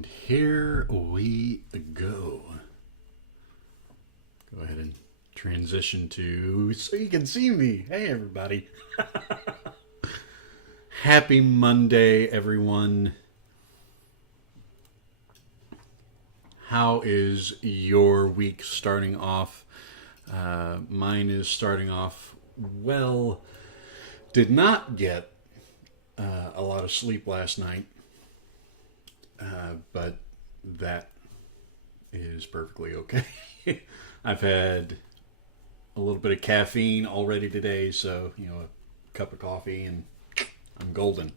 And here we go. Go ahead and transition to so you can see me. Hey, everybody. Happy Monday, everyone. How is your week starting off? Mine is starting off well. Did not get a lot of sleep last night. But that is perfectly okay. I've had a little bit of caffeine already today, so, a cup of coffee and I'm golden.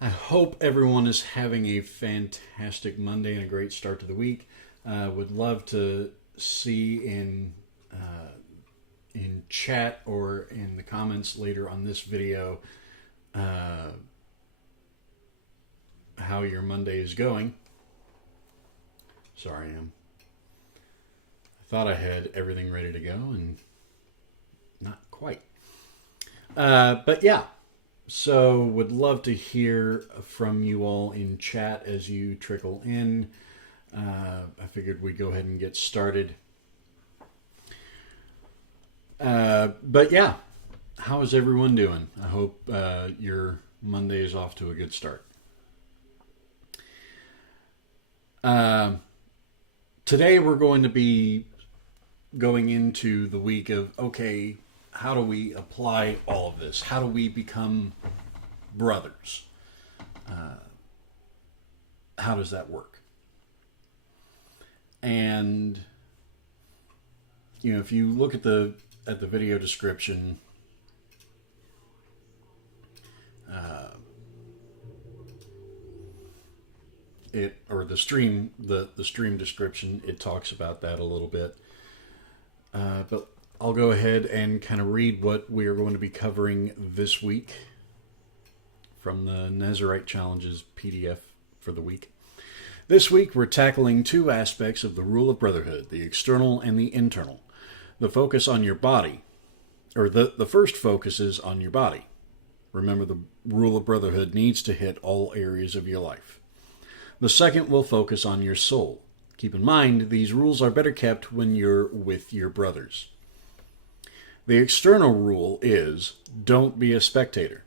I hope everyone is having a fantastic Monday and a great start to the week. Would love to see in chat or in the comments later on this video how your Monday is going. Sorry, I thought I had everything ready to go, and not quite. But yeah, so would love to hear from you all in chat as you trickle in. I figured we'd go ahead and get started. But yeah, how is everyone doing? I hope your Monday is off to a good start. Today we're going to be going into the week of, okay, how do we apply all of this? How do we become brothers? How does that work? And, if you look at the video description, the stream description, it talks about that a little bit. But I'll go ahead and kind of read what we are going to be covering this week from the Nazarite Challenges PDF for the week. This week we're tackling two aspects of the Rule of Brotherhood, the external and the internal. The focus on your body, or the first focuses on your body. Remember, the Rule of Brotherhood needs to hit all areas of your life. The second will focus on your soul. Keep in mind, these rules are better kept when you're with your brothers. The external rule is, don't be a spectator.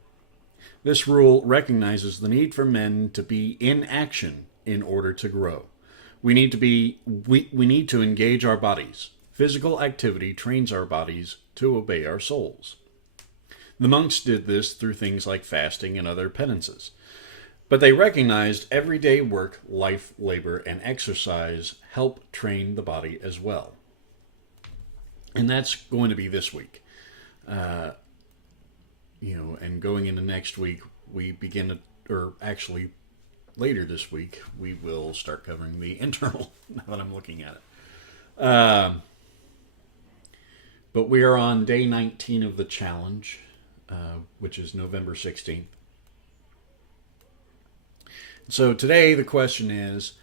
This rule recognizes the need for men to be in action in order to grow. We need to engage our bodies. Physical activity trains our bodies to obey our souls. The monks did this through things like fasting and other penances. But they recognized everyday work, life, labor, and exercise help train the body as well. And that's going to be this week. And going into next week, we begin to, or actually later this week, we will start covering the internal, now that I'm looking at it. But we are on day 19 of the challenge, which is November 16th. So today the question is,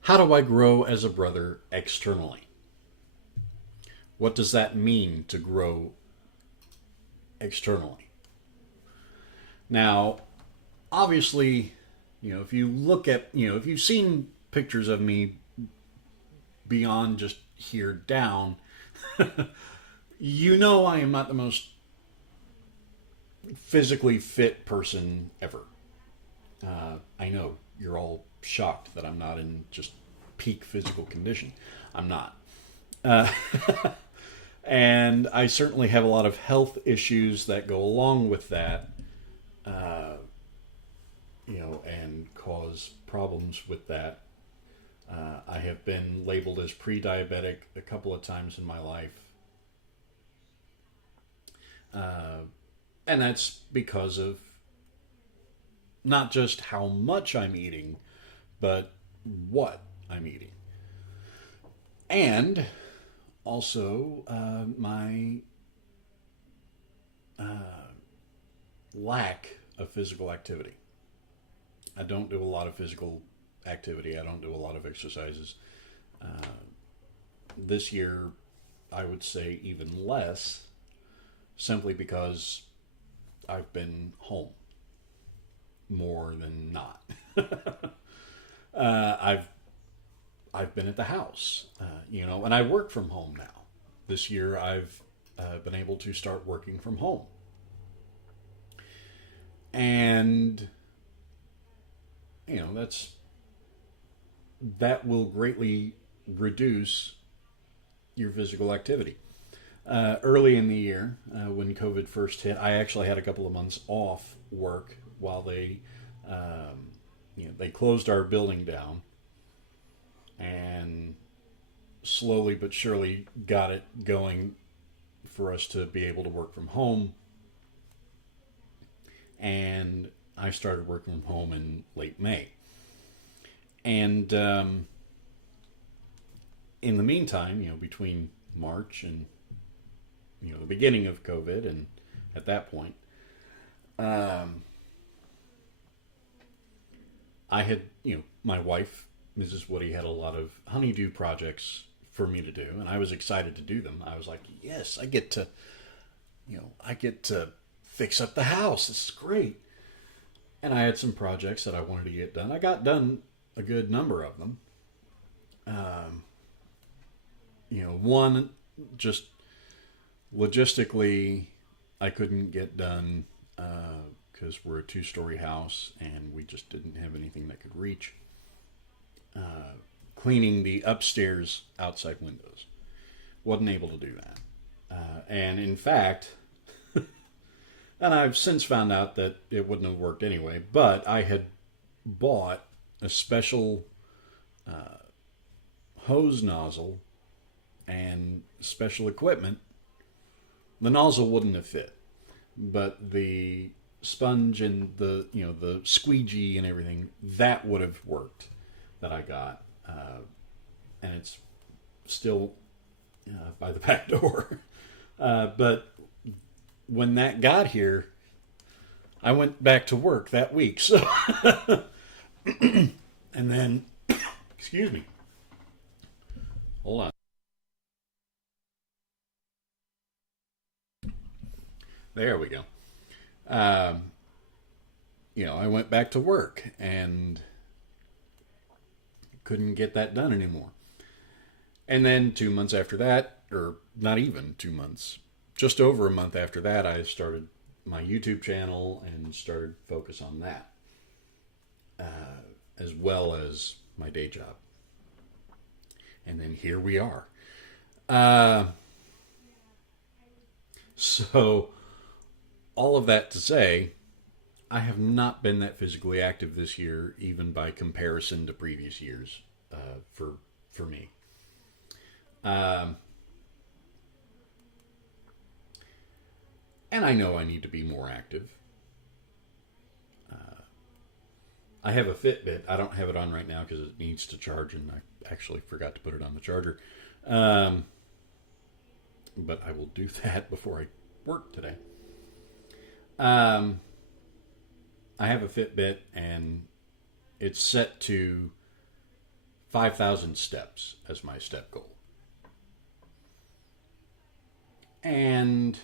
how do I grow as a brother externally? What does that mean to grow externally? Now, obviously, if you look at, if you've seen pictures of me beyond just here down, I am not the most physically fit person ever. I know you're all shocked that I'm not in just peak physical condition. I'm not. And I certainly have a lot of health issues that go along with that, and cause problems with that. I have been labeled as pre-diabetic a couple of times in my life. And that's because of not just how much I'm eating, but what I'm eating. And also my lack of physical activity. I don't do a lot of physical activity. I don't do a lot of exercises. This year, I would say even less, simply because I've been home more than not. I've been at the house, and I work from home now. This year, I've been able to start working from home, and that will greatly reduce your physical activity. Early in the year, when COVID first hit, I actually had a couple of months off work while they closed our building down, and slowly but surely got it going for us to be able to work from home. And I started working from home in late May. And in the meantime, between March and the beginning of COVID, and at that point, I had, my wife, Mrs. Woody, had a lot of honeydew projects for me to do, and I was excited to do them. I was like, yes, I get to fix up the house. This is great. And I had some projects that I wanted to get done. I got done a good number of them. One just logistically I couldn't get done because we're a 2-story house and we just didn't have anything that could reach. Cleaning the upstairs outside windows. Wasn't able to do that. And in fact, and I've since found out that it wouldn't have worked anyway, but I had bought a special hose nozzle and special equipment. The nozzle wouldn't have fit, but the sponge and the squeegee and everything, that would have worked, that I got. And it's still by the back door. But when that got here, I went back to work that week. So, and then, excuse me. Hold on. There we go. I went back to work and couldn't get that done anymore. And then 2 months after that, or not even 2 months, just over a month after that, I started my YouTube channel and started focus on that, as well as my day job. And then here we are. So all of that to say, I have not been that physically active this year, even by comparison to previous years, for me. And I know I need to be more active. I have a Fitbit. I don't have it on right now because it needs to charge, and I actually forgot to put it on the charger. But I will do that before I work today. I have a Fitbit, and it's set to 5,000 steps as my step goal. And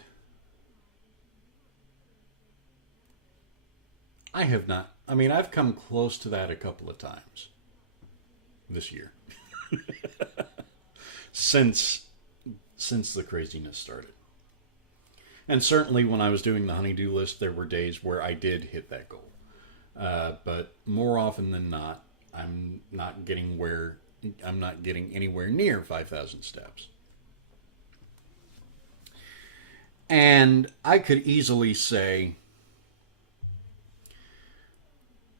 I've come close to that a couple of times this year. since the craziness started. And certainly when I was doing the honeydew list, there were days where I did hit that goal. But more often than not, I'm not getting anywhere near 5,000 steps. And I could easily say,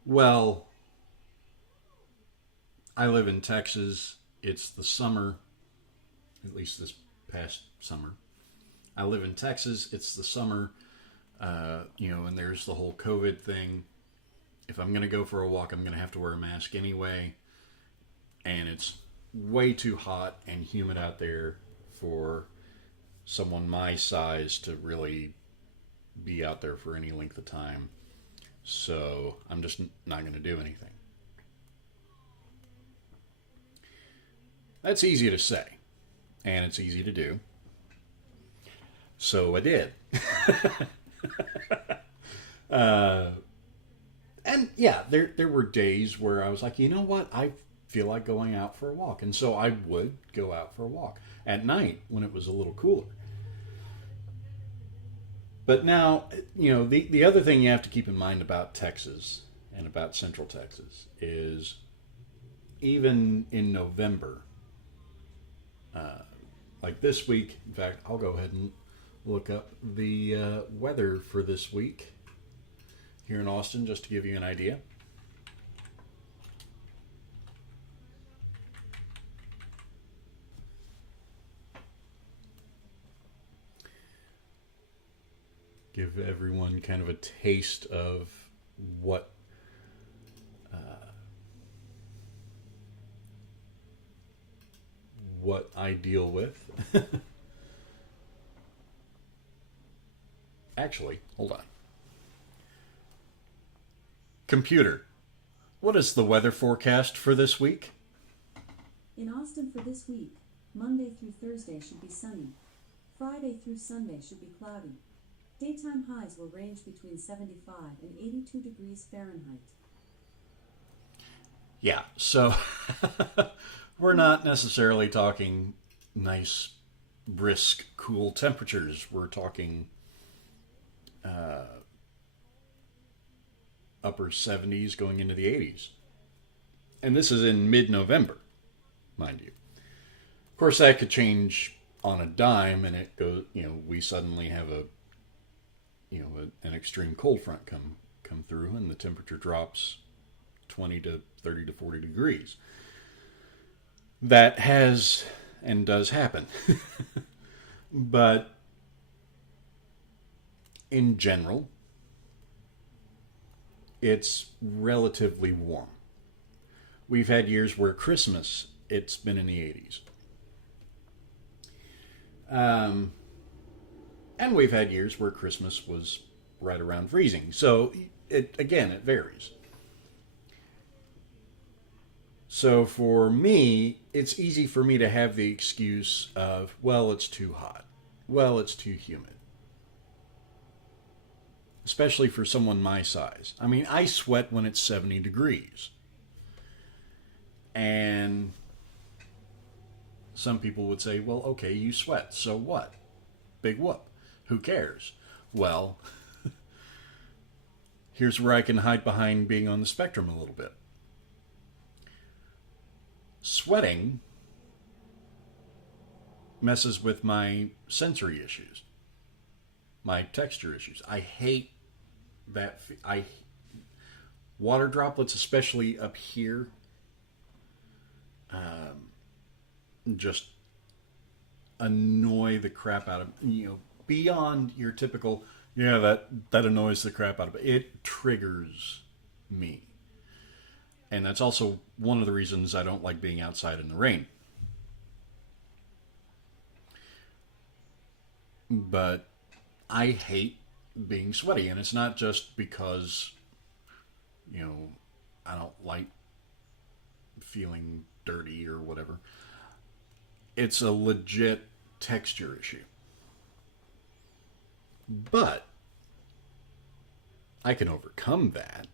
well, I live in Texas. It's the summer, at least this past summer. I live in Texas. It's the summer, and there's the whole COVID thing. If I'm going to go for a walk, I'm going to have to wear a mask anyway. And it's way too hot and humid out there for someone my size to really be out there for any length of time. So I'm just not going to do anything. That's easy to say, and it's easy to do. So I did. And And yeah, there were days where I was like, you know what, I feel like going out for a walk, and so I would go out for a walk at night when it was a little cooler. But now, the other thing you have to keep in mind about Texas and about Central Texas is even in November, like this week, in fact, I'll go ahead and look up the weather for this week here in Austin just to give you an idea. Give everyone kind of a taste of what what I deal with. Actually, hold on. Computer, what is the weather forecast for this week? In Austin for this week, Monday through Thursday should be sunny. Friday through Sunday should be cloudy. Daytime highs will range between 75 and 82 degrees Fahrenheit. Yeah, so we're not necessarily talking nice, brisk, cool temperatures. We're talking upper 70s going into the 80s. And this is in mid-November, mind you. Of course, that could change on a dime, and it goes, we suddenly have an extreme cold front come through, and the temperature drops 20 to 30 to 40 degrees. That has and does happen. But in general, it's relatively warm. We've had years where Christmas, it's been in the 80s. And we've had years where Christmas was right around freezing. So, it varies. So for me, it's easy for me to have the excuse of, well, it's too hot. Well, it's too humid. Especially for someone my size. I mean, I sweat when it's 70 degrees. And some people would say, well, okay, you sweat, so what? Big whoop. Who cares? Well, here's where I can hide behind being on the spectrum a little bit. Sweating messes with my sensory issues, my texture issues. I hate that. Water droplets, especially up here, just annoy the crap out of beyond your typical. Yeah, that annoys the crap out of it. It triggers me. And that's also one of the reasons I don't like being outside in the rain. But I hate being sweaty. And it's not just because, I don't like feeling dirty or whatever. It's a legit texture issue. But I can overcome that.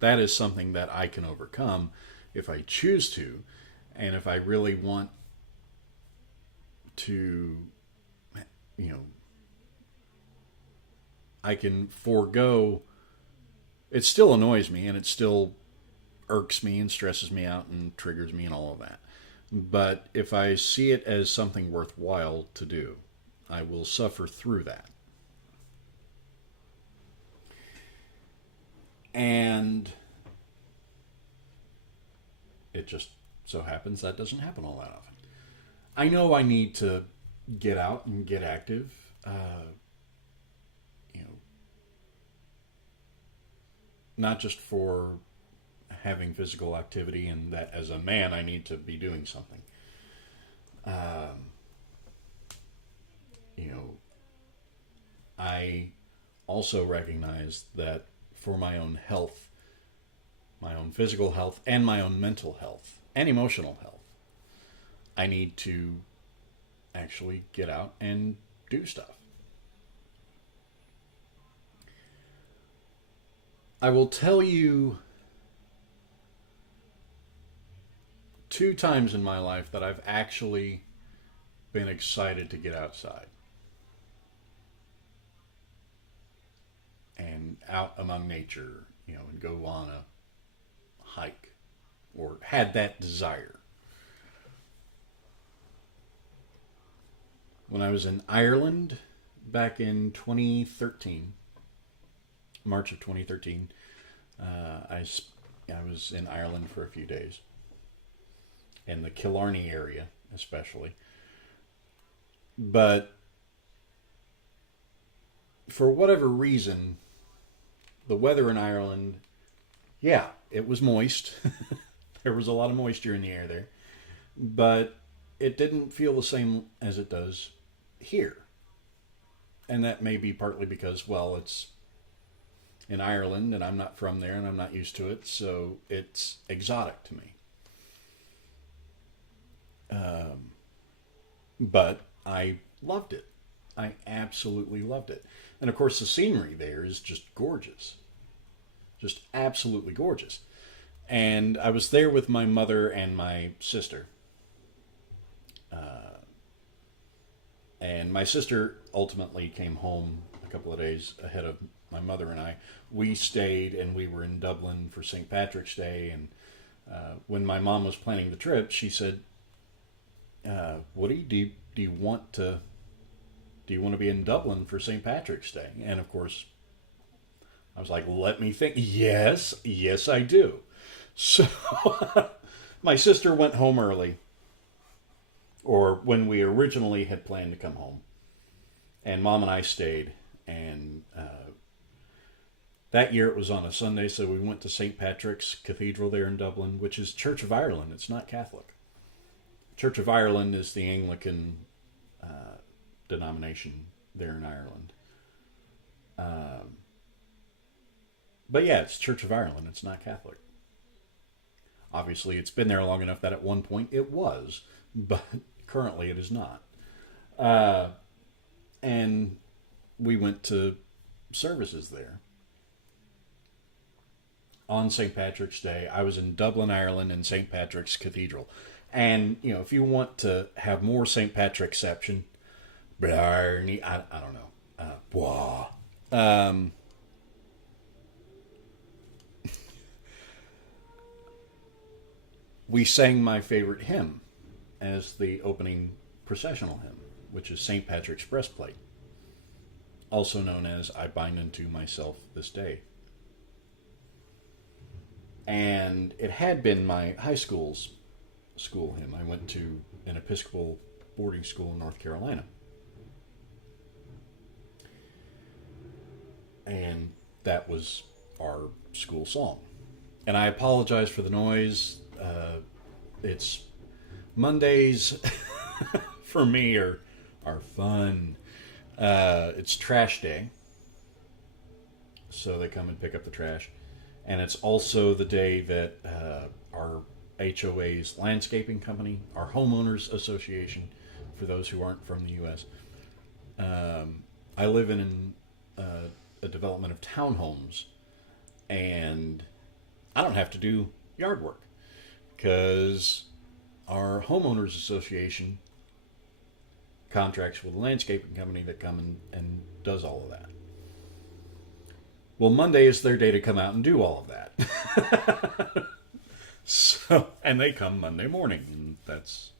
That is something that I can overcome if I choose to, and if I really want to, I can forego. It still annoys me, and it still irks me and stresses me out and triggers me and all of that. But if I see it as something worthwhile to do, I will suffer through that. And it just so happens that doesn't happen all that often. I know I need to get out and get active. Not just for having physical activity, and that as a man I need to be doing something. I also recognize that for my own health, my own physical health, and my own mental health, and emotional health, I need to actually get out and do stuff. I will tell you 2 times in my life that I've actually been excited to get outside and out among nature, and go on a hike, or had that desire. When I was in Ireland back in 2013, March of 2013, I was in Ireland for a few days, in the Killarney area especially. But for whatever reason, the weather in Ireland, yeah, it was moist. There was a lot of moisture in the air there. But it didn't feel the same as it does here. And that may be partly because, well, it's in Ireland and I'm not from there and I'm not used to it, so it's exotic to me. But I loved it. I absolutely loved it. And of course, the scenery there is just gorgeous. Just absolutely gorgeous. And I was there with my mother and my sister. And my sister ultimately came home a couple of days ahead of my mother and I. We stayed and we were in Dublin for St. Patrick's Day. And when my mom was planning the trip, she said, Woody, do you want to be in Dublin for St. Patrick's Day? And of course, I was like, let me think. Yes, I do. So my sister went home early, or when we originally had planned to come home, and Mom and I stayed. And that year it was on a Sunday, so we went to St. Patrick's Cathedral there in Dublin, which is Church of Ireland. It's not Catholic. Church of Ireland is the Anglican denomination there in Ireland. But yeah, it's Church of Ireland. It's not Catholic. Obviously, it's been there long enough that at one point it was, but currently it is not. And we went to services there. On St. Patrick's Day, I was in Dublin, Ireland, in St. Patrick's Cathedral. And, if you want to have more St. Patrickception, I don't know. We sang my favorite hymn as the opening processional hymn, which is St. Patrick's Breastplate, also known as I Bind Unto Myself This Day. And it had been my high school's school hymn. I went to an Episcopal boarding school in North Carolina. And that was our school song. And I apologize for the noise. It's Mondays for me are fun. It's trash day. So they come and pick up the trash. And it's also the day that our HOA's landscaping company, our homeowners association, for those who aren't from the U.S. I live in a development of townhomes, and I don't have to do yard work because our homeowners association contracts with a landscaping company that come and does all of that. Well, Monday is their day to come out and do all of that. So, and they come Monday morning, and that's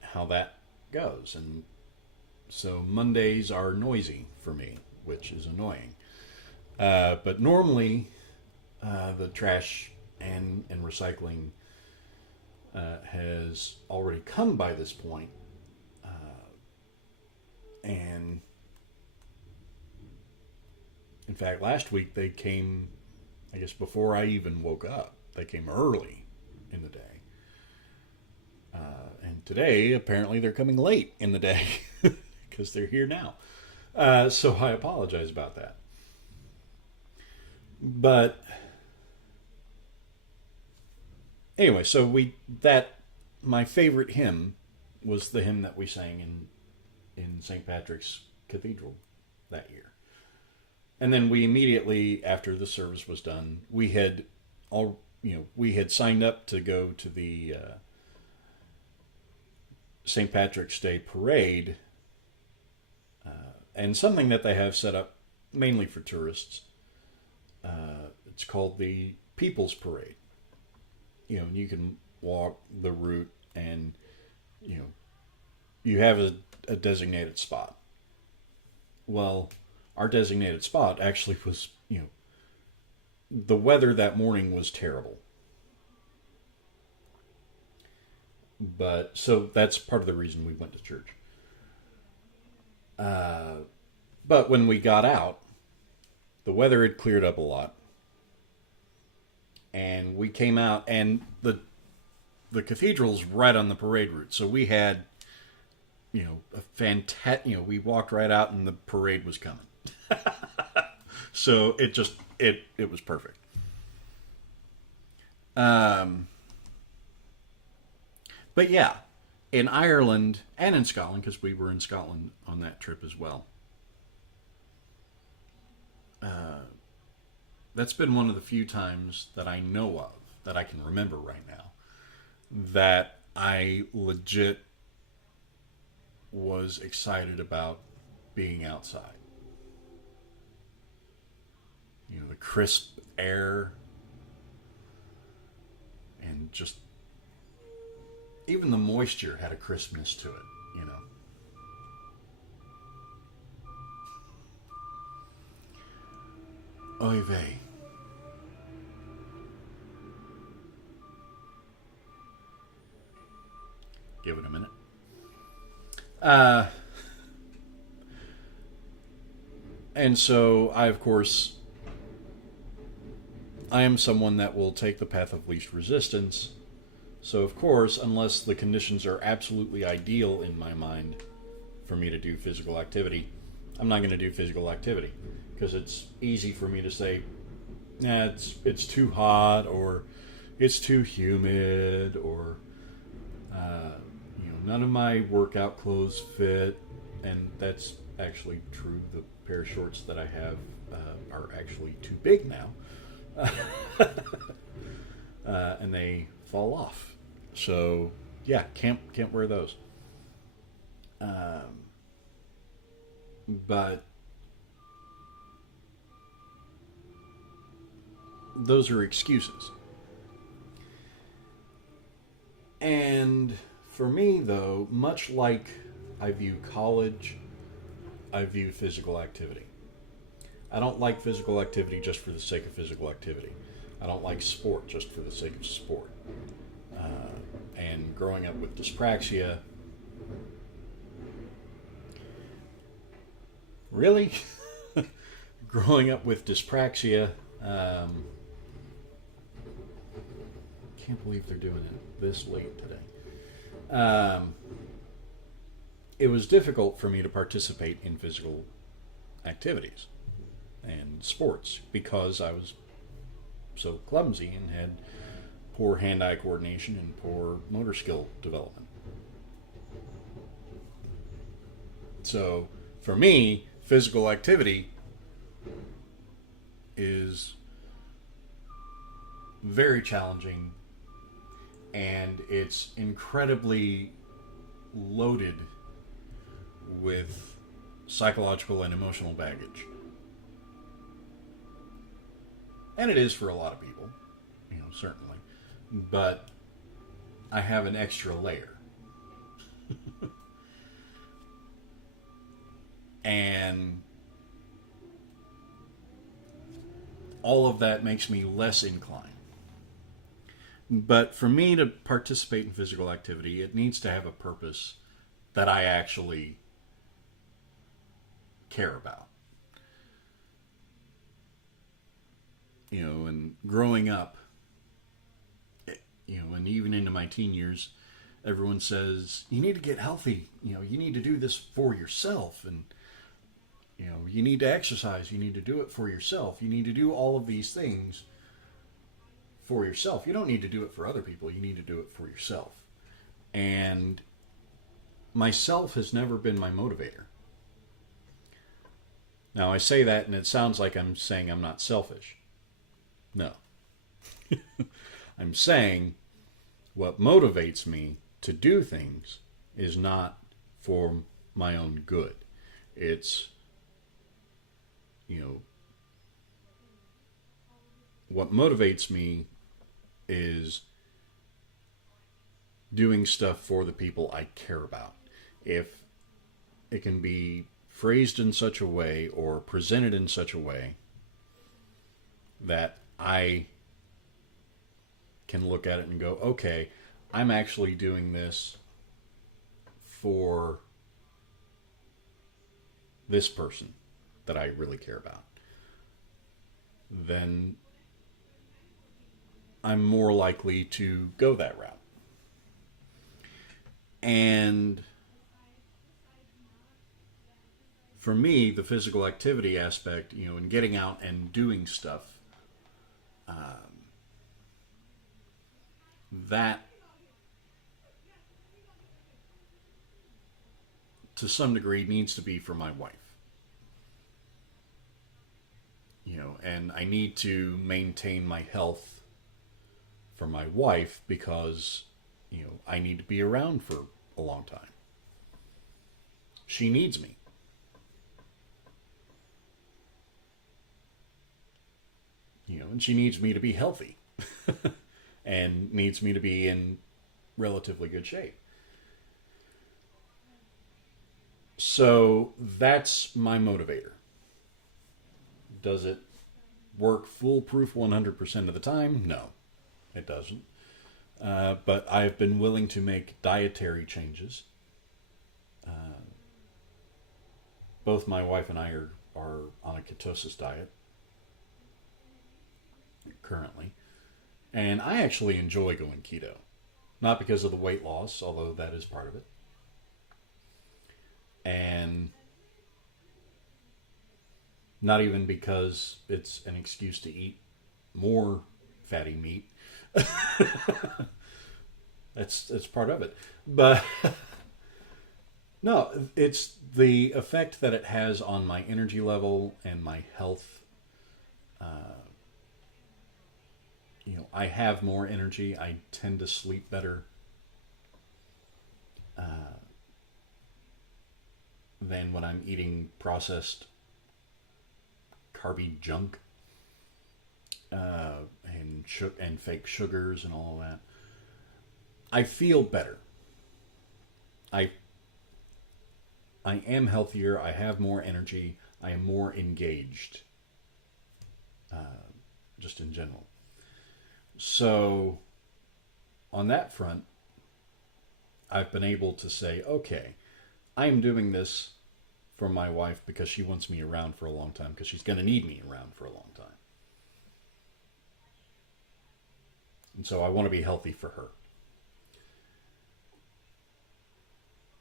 how that goes. And so Mondays are noisy for me, which is annoying. But normally, the trash and recycling has already come by this point. And in fact, last week they came, I guess before I even woke up. They came early in the day. And today, apparently, they're coming late in the day because they're here now. So I apologize about that. But anyway, so my favorite hymn was the hymn that we sang in St. Patrick's Cathedral that year. And then we immediately, after the service was done, we had signed up to go to the St. Patrick's Day parade, and something that they have set up mainly for tourists. It's called the People's Parade. You can walk the route, and you have a designated spot. Well, our designated spot actually was, the weather that morning was terrible. But so that's part of the reason we went to church. But when we got out, the weather had cleared up a lot, and we came out, and the cathedral's right on the parade route, so we had a fantastic. We walked right out, and the parade was coming. So it was perfect. But yeah, in Ireland and in Scotland, because we were in Scotland on that trip as well. That's been one of the few times that I know of, that I can remember right now, that I legit was excited about being outside. The crisp air, and just even the moisture had a crispness to it, Oy vey. Give it a minute. And so I, of course, I am someone that will take the path of least resistance. So, of course, unless the conditions are absolutely ideal in my mind for me to do physical activity, I'm not going to do physical activity, because it's easy for me to say, nah, it's too hot, or it's too humid, or none of my workout clothes fit. And that's actually true. The pair of shorts that I have are actually too big now. And they fall off. So yeah, can't wear those. But those are excuses. And for me, though, much like I view college, I view physical activity. I don't like physical activity just for the sake of physical activity. I don't like sport just for the sake of sport. And growing up with dyspraxia, really? Growing up with dyspraxia, can't believe they're doing it this late today. It was difficult for me to participate in physical activities and sports because I was so clumsy and had poor hand-eye coordination and poor motor skill development. So for me, physical activity is very challenging, and it's incredibly loaded with psychological and emotional baggage. And it is for a lot of people, certainly. But I have an extra layer. And all of that makes me less inclined. But for me to participate in physical activity, it needs to have a purpose that I actually care about. And growing up, and even into my teen years, everyone says, you need to get healthy. You need to do this for yourself. And, you need to exercise. You need to do it for yourself. You need to do all of these things for yourself. You don't need to do it for other people. You need to do it for yourself. And myself has never been my motivator. Now, I say that and it sounds like I'm saying I'm not selfish. No. I'm saying what motivates me to do things is not for my own good. It's, what motivates me is doing stuff for the people I care about. If it can be phrased in such a way or presented in such a way that I can look at it and go, okay, I'm actually doing this for this person that I really care about, then I'm more likely to go that route. And for me, the physical activity aspect, and getting out and doing stuff, that to some degree needs to be for my wife. And I need to maintain my health for my wife because, I need to be around for a long time. She needs me. And she needs me to be healthy and needs me to be in relatively good shape. So that's my motivator. Does it work foolproof 100% of the time? No, it doesn't. But I've been willing to make dietary changes. Both my wife and I are on a ketosis diet currently. And I actually enjoy going keto. Not because of the weight loss, although that is part of it. And not even because it's an excuse to eat more fatty meat. That's part of it. But no, it's the effect that it has on my energy level and my health. I have more energy. I tend to sleep better than when I'm eating processed carby junk and fake sugars and all that. I feel better. I am healthier. I have more energy. I am more engaged. Just in general. So, on that front, I've been able to say, okay, I'm doing this for my wife because she wants me around for a long time, because she's going to need me around for a long time. And so I want to be healthy for her.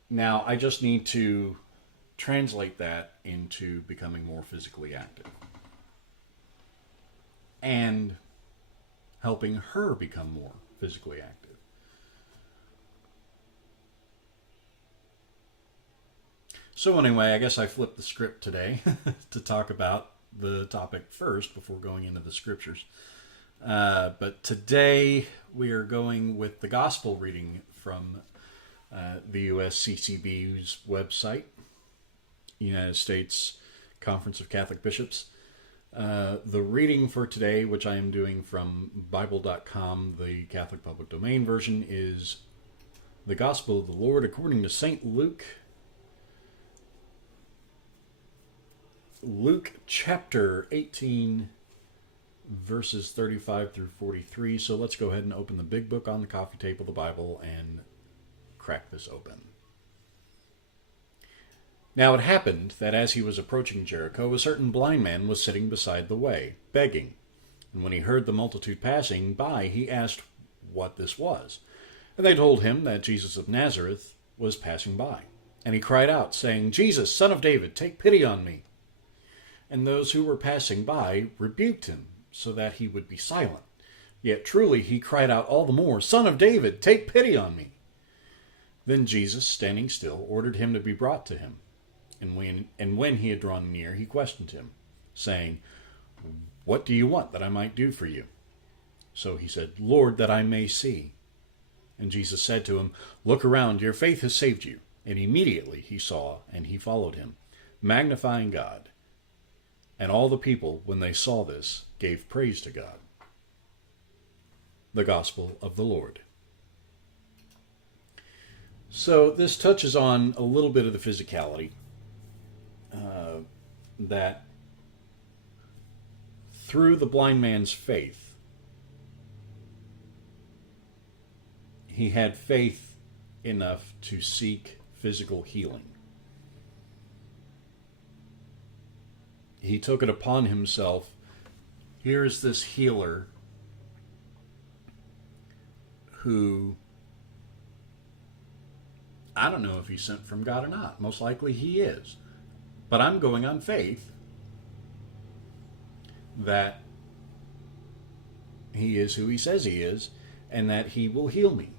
Now, I just need to translate that into becoming more physically active. And helping her become more physically active. So anyway, I guess I flipped the script today to talk about the topic first before going into the scriptures. But today we are going with the gospel reading from the USCCB's website, United States Conference of Catholic Bishops. The reading for today, which I am doing from Bible.com, the Catholic Public Domain version, is the Gospel of the Lord according to St. Luke. Luke chapter 18, verses 35 through 43. So let's go ahead and open the big book on the coffee table, the Bible, and crack this open. Now it happened that as he was approaching Jericho, a certain blind man was sitting beside the way, begging. And when he heard the multitude passing by, he asked what this was. And they told him that Jesus of Nazareth was passing by. And he cried out, saying, Jesus, Son of David, take pity on me. And those who were passing by rebuked him, so that he would be silent. Yet truly he cried out all the more, Son of David, take pity on me. Then Jesus, standing still, ordered him to be brought to him. And when he had drawn near, he questioned him, saying, "What do you want that I might do for you?" So he said, "Lord, that I may see." And Jesus said to him, "Look around, your faith has saved you." And immediately he saw, and he followed him, magnifying God. And all the people, when they saw this, gave praise to God. The Gospel of the Lord. So this touches on a little bit of the physicality that through the blind man's faith, he had faith enough to seek physical healing. He took it upon himself. Here's this healer who, I don't know if he's sent from God or not. Most likely he is. But I'm going on faith that he is who he says he is, and that he will heal me.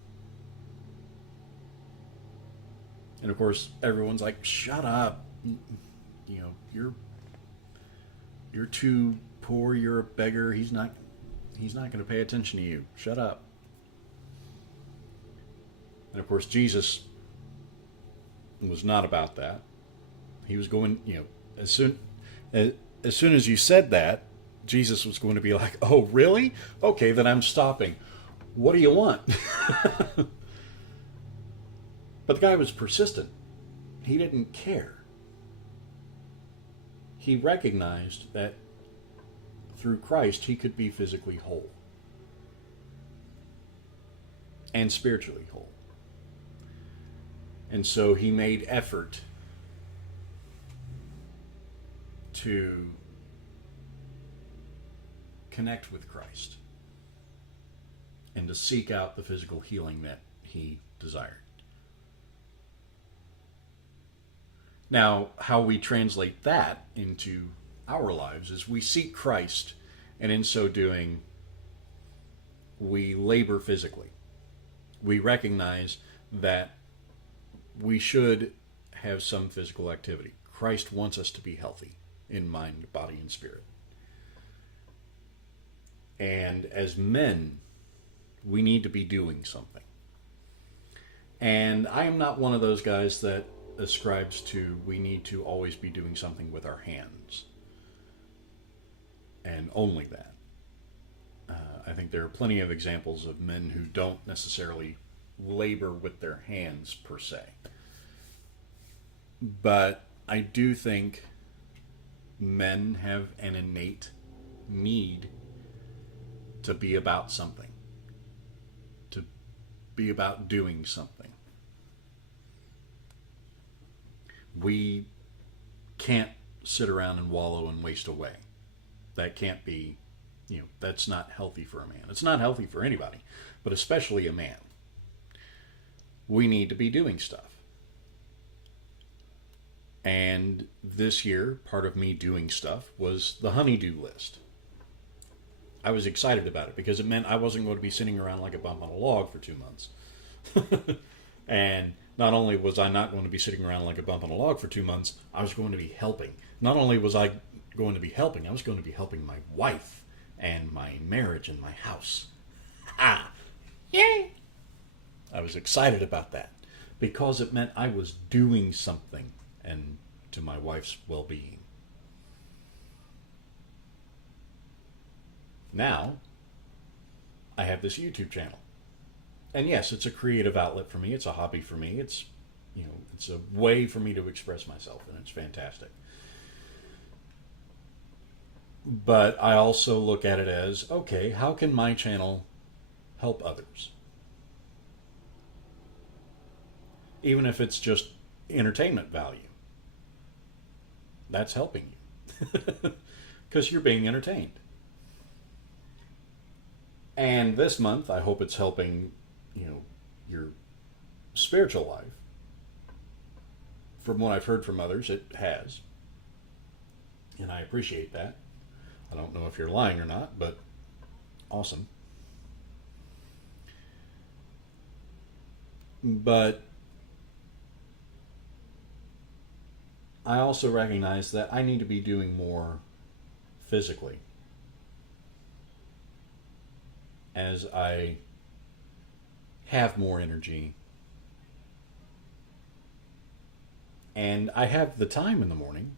And of course, everyone's like, "Shut up. You know, you're too poor, you're a beggar, he's not going to pay attention to you. Shut up." And of course, Jesus was not about that. He was going, as soon as you said that, Jesus was going to be like, "Oh, really? Okay, then I'm stopping. What do you want?" But the guy was persistent. He didn't care. He recognized that through Christ he could be physically whole and spiritually whole. And so he made effort to connect with Christ and to seek out the physical healing that he desired. Now, how we translate that into our lives is we seek Christ, and in so doing, we labor physically. We recognize that we should have some physical activity. Christ wants us to be healthy in mind, body, and spirit. And as men, we need to be doing something. And I am not one of those guys that ascribes to we need to always be doing something with our hands. And only that. I think there are plenty of examples of men who don't necessarily labor with their hands per se. But I do think men have an innate need to be about something, to be about doing something. We can't sit around and wallow and waste away. That can't be, that's not healthy for a man. It's not healthy for anybody, but especially a man. We need to be doing stuff. And this year, part of me doing stuff was the honeydew list. I was excited about it because it meant I wasn't going to be sitting around like a bum on a log for 2 months. And not only was I not going to be sitting around like a bump on a log for 2 months, I was going to be helping. Not only was I going to be helping, I was going to be helping my wife and my marriage and my house. Ah! Yay! I was excited about that because it meant I was doing something and to my wife's well-being. Now, I have this YouTube channel. And yes, it's a creative outlet for me. It's a hobby for me. It's, it's a way for me to express myself, and it's fantastic. But I also look at it as, okay, how can my channel help others? Even if it's just entertainment value. That's helping you. Because you're being entertained. And this month, I hope it's helping, your spiritual life. From what I've heard from others, it has. And I appreciate that. I don't know if you're lying or not, but awesome. But I also recognize that I need to be doing more physically as I have more energy and I have the time in the morning.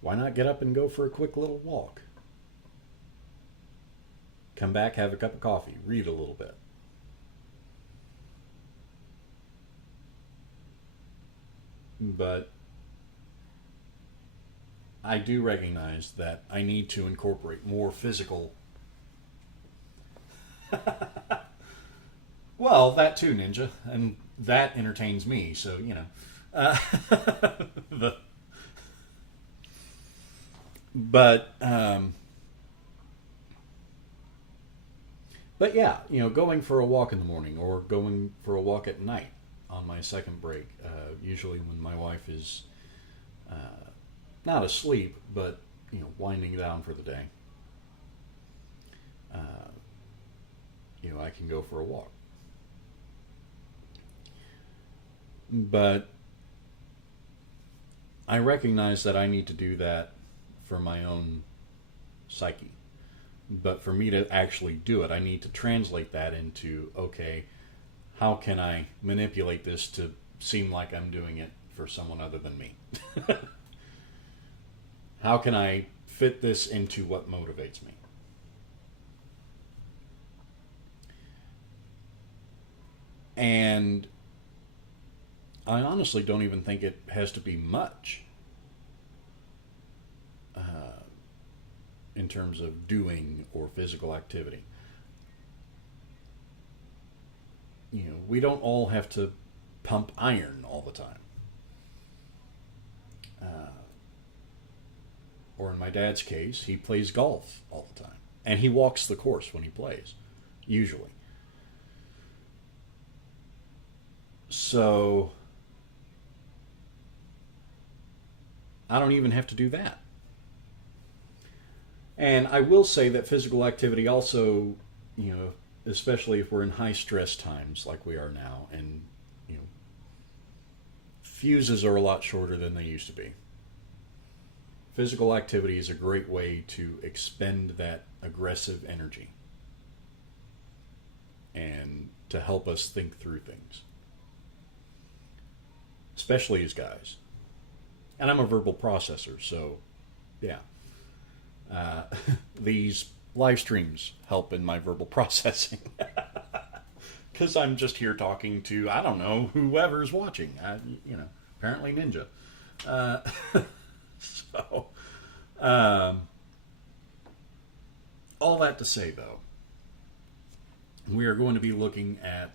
Why not get up and go for a quick little walk? Come back, have a cup of coffee, read a little bit. But I do recognize that I need to incorporate more physical. Well, that too, Ninja, and that entertains me. So uh, the, but but yeah, going for a walk in the morning or going for a walk at night on my second break. Usually, when my wife is not asleep, but winding down for the day, I can go for a walk. But I recognize that I need to do that for my own psyche. But for me to actually do it, I need to translate that into, okay, how can I manipulate this to seem like I'm doing it for someone other than me? How can I fit this into what motivates me? And I honestly don't even think it has to be much in terms of doing or physical activity. We don't all have to pump iron all the time. Or in my dad's case, he plays golf all the time. And he walks the course when he plays, usually. So I don't even have to do that. And I will say that physical activity also, especially if we're in high stress times like we are now, and fuses are a lot shorter than they used to be. Physical activity is a great way to expend that aggressive energy and to help us think through things, especially as guys. And I'm a verbal processor, so yeah. These live streams help in my verbal processing. Because I'm just here talking to, I don't know, whoever's watching. Apparently Ninja. So, all that to say, though, we are going to be looking at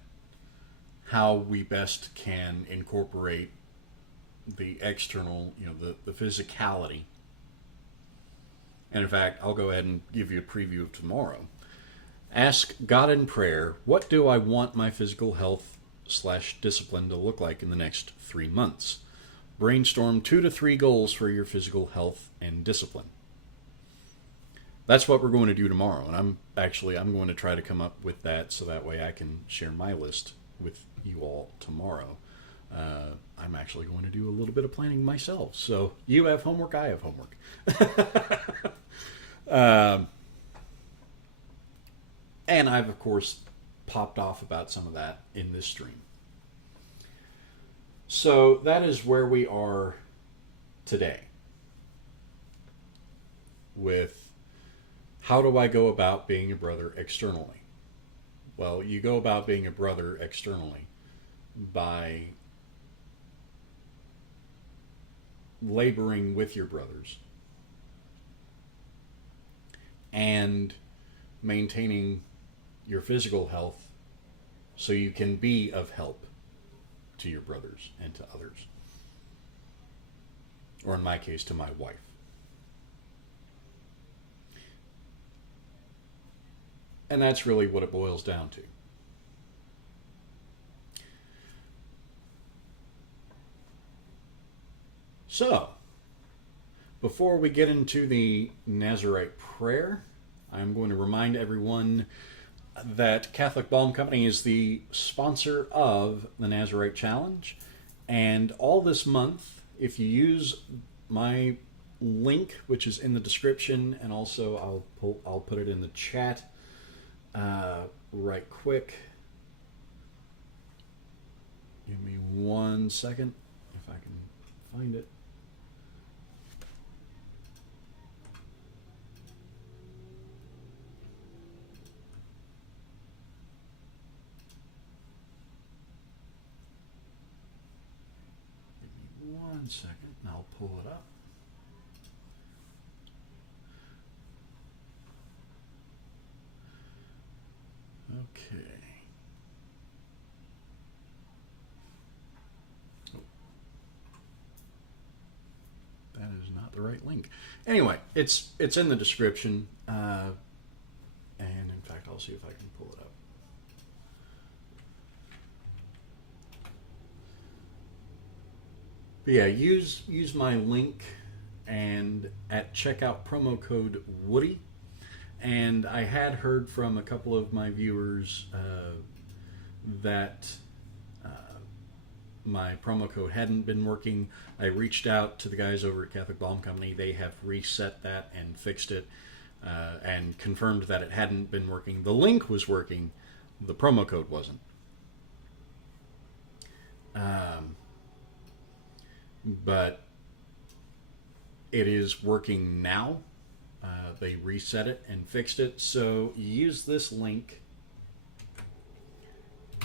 how we best can incorporate the external, the physicality. And in fact, I'll go ahead and give you a preview of tomorrow. Ask God in prayer, what do I want my physical health / discipline to look like in the next 3 months? Brainstorm 2 to 3 goals for your physical health and discipline. That's what we're going to do tomorrow. And I'm going to try to come up with that so that way I can share my list with you all tomorrow. I'm actually going to do a little bit of planning myself. So you have homework, I have homework. And I've, of course, popped off about some of that in this stream. So that is where we are today with how do I go about being a brother externally? Well, you go about being a brother externally by laboring with your brothers and maintaining your physical health so you can be of help to your brothers and to others. Or in my case, to my wife. And that's really what it boils down to. So, before we get into the Nazarite prayer, I'm going to remind everyone that Catholic Balm Company is the sponsor of the Nazarite Challenge. And all this month if you use my link, which is in the description, and also I'll put it in the chat right quick. Give me 1 second if I can find it. Give me 1 second and I'll pull it up. Okay. That is not the right link. Anyway, it's in the description, and in fact, I'll see if I can pull it up. But yeah, use my link, and at checkout promo code Woody. And I had heard from a couple of my viewers that my promo code hadn't been working. I reached out to the guys over at Catholic Balm Company. They have reset that and fixed it and confirmed that it hadn't been working. The link was working. The promo code wasn't. But it is working now. They reset it and fixed it. So use this link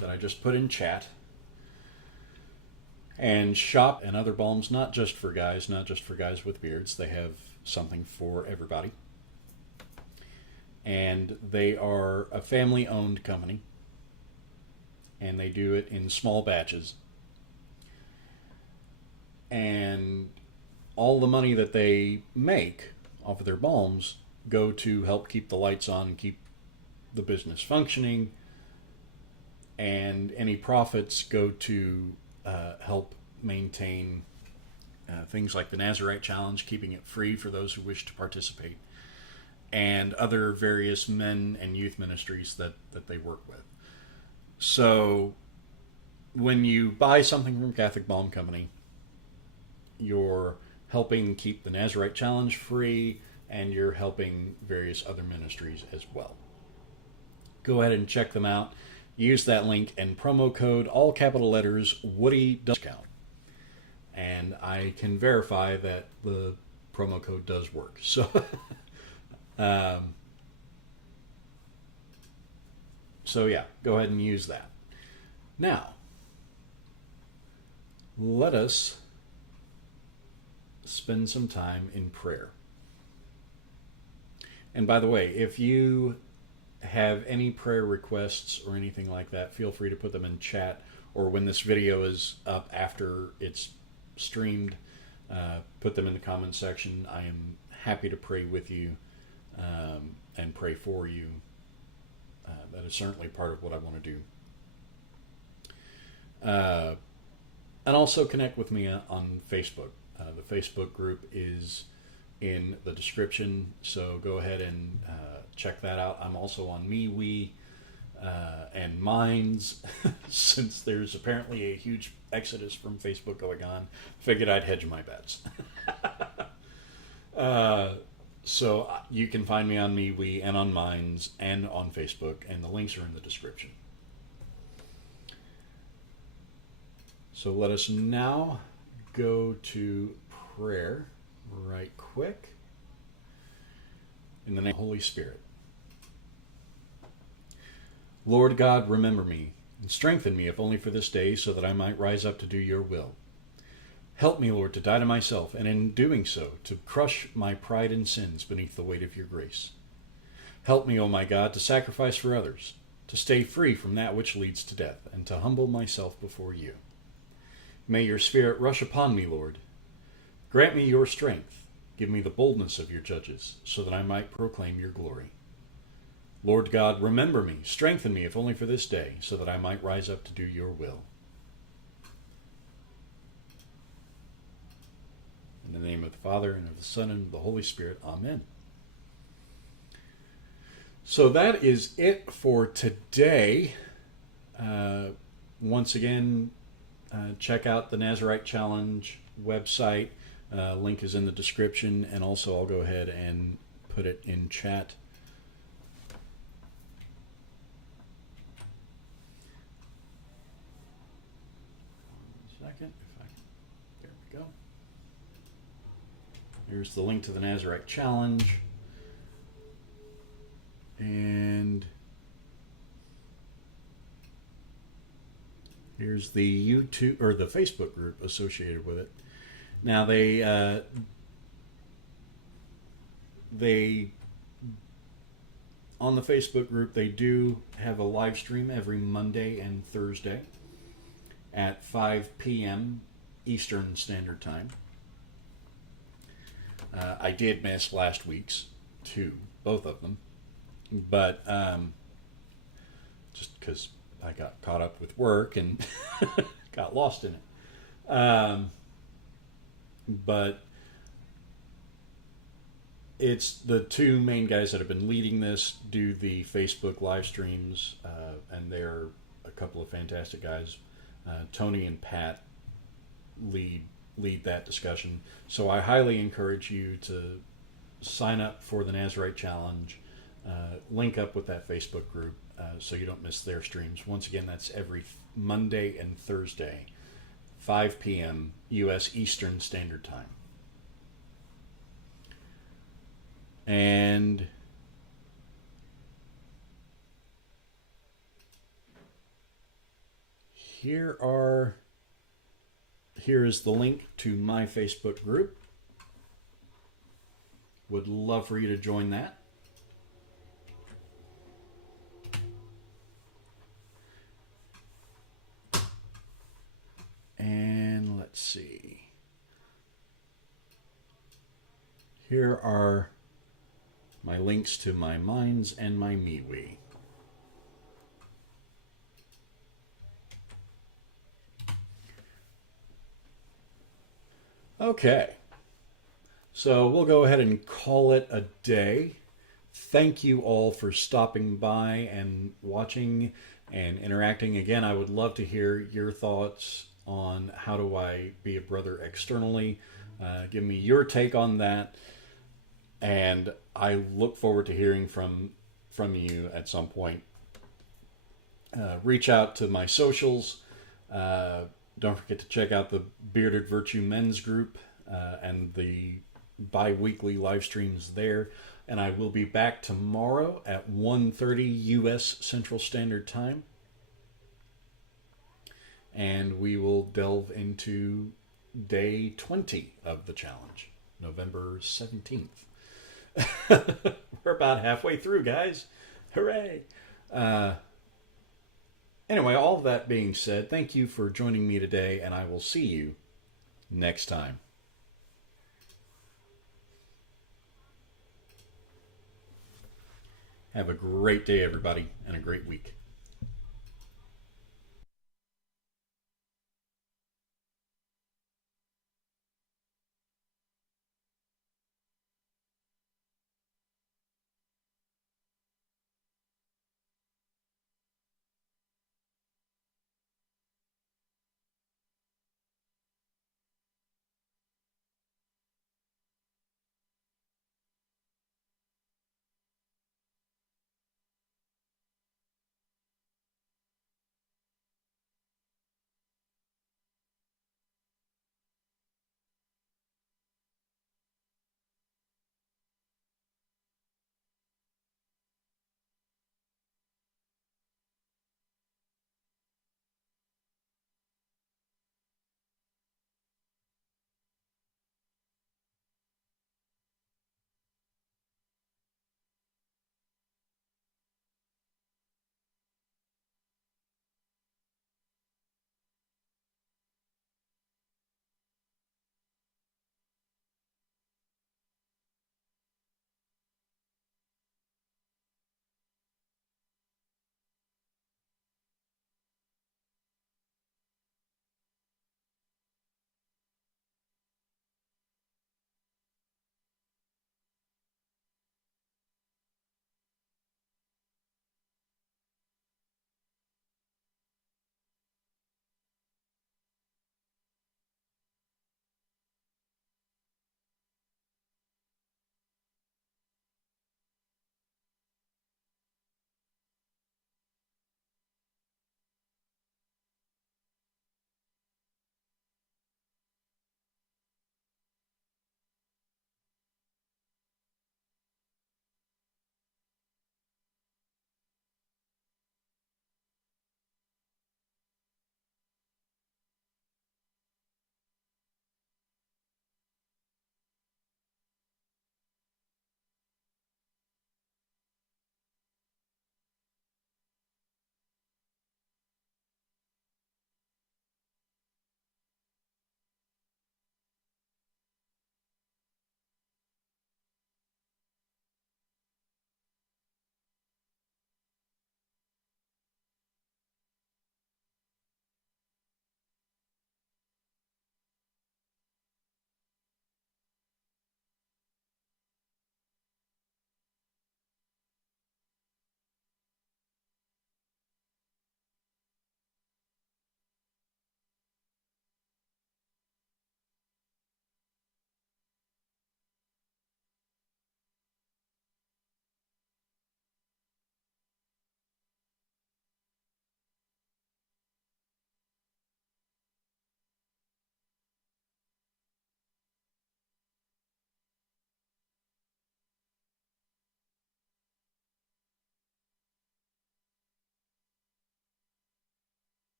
that I just put in chat and shop and other balms, not just for guys with beards. They have something for everybody. And they are a family-owned company, and they do it in small batches. And all the money that they make off of their balms go to help keep the lights on and keep the business functioning, and any profits go to help maintain things like the Nazarite Challenge, keeping it free for those who wish to participate, and other various men and youth ministries that they work with. So when you buy something from Catholic Balm Company, you're helping keep the Nazarite Challenge free, and you're helping various other ministries as well. Go ahead and check them out. Use that link and promo code, all capital letters, Woody discount. And I can verify that the promo code does work. So, so yeah, go ahead and use that. Now, let us spend some time in prayer. And by the way, if you have any prayer requests or anything like that, feel free to put them in chat, or when this video is up after it's streamed, put them in the comments section. I am happy to pray with you and pray for you. That is certainly part of what I want to do. And also connect with me on Facebook. The Facebook group is in the description, so go ahead and check that out. I'm also on MeWe and Minds, since there's apparently a huge exodus from Facebook going on. Figured I'd hedge my bets. So you can find me on MeWe and on Minds and on Facebook, and the links are in the description. So let us now go to prayer right quick. In the name of the Holy Spirit. Lord God, remember me and strengthen me, if only for this day, so that I might rise up to do your will. Help me, Lord, to die to myself, and in doing so, to crush my pride and sins beneath the weight of your grace. Help me, O my God, to sacrifice for others, to stay free from that which leads to death, and to humble myself before you. May your Spirit rush upon me, Lord. Grant me your strength. Give me the boldness of your judges, so that I might proclaim your glory. Lord God, remember me, strengthen me, if only for this day, so that I might rise up to do your will. In the name of the Father, and of the Son, and of the Holy Spirit. Amen. So that is it for today. Once again, check out the Nazarite Challenge website. Link is in the description, and also I'll go ahead and put it in chat. Second, there we go. Here's the link to the Nazarite challenge, and here's the YouTube or the Facebook group associated with it. Now they on the Facebook group they do have a live stream every Monday and Thursday at 5 p.m. Eastern Standard Time. I did miss last week's too, both of them, but just because I got caught up with work and got lost in it. But it's the two main guys that have been leading this do the Facebook live streams, and they're a couple of fantastic guys. Tony and Pat lead that discussion. So I highly encourage you to sign up for the Nazarite Challenge, link up with that Facebook group so you don't miss their streams. Once again, that's every Monday and Thursday, 5 p.m. U.S. Eastern Standard Time. And here is the link to my Facebook group. Would love for you to join that. And let's see. Here are my links to my Minds and my MeWe. Okay, so we'll go ahead and call it a day. Thank you all for stopping by and watching and interacting. Again, I would love to hear your thoughts on how do I be a brother externally. Give me your take on that, and I look forward to hearing from you at some point. Reach out to my socials. Don't forget to check out the Bearded Virtue Men's Group and the bi-weekly live streams there. And I will be back tomorrow at 1:30 U.S. Central Standard Time. And we will delve into day 20 of the challenge, November 17th. We're about halfway through, guys. Hooray! Anyway, all of that being said, thank you for joining me today, and I will see you next time. Have a great day, everybody, and a great week.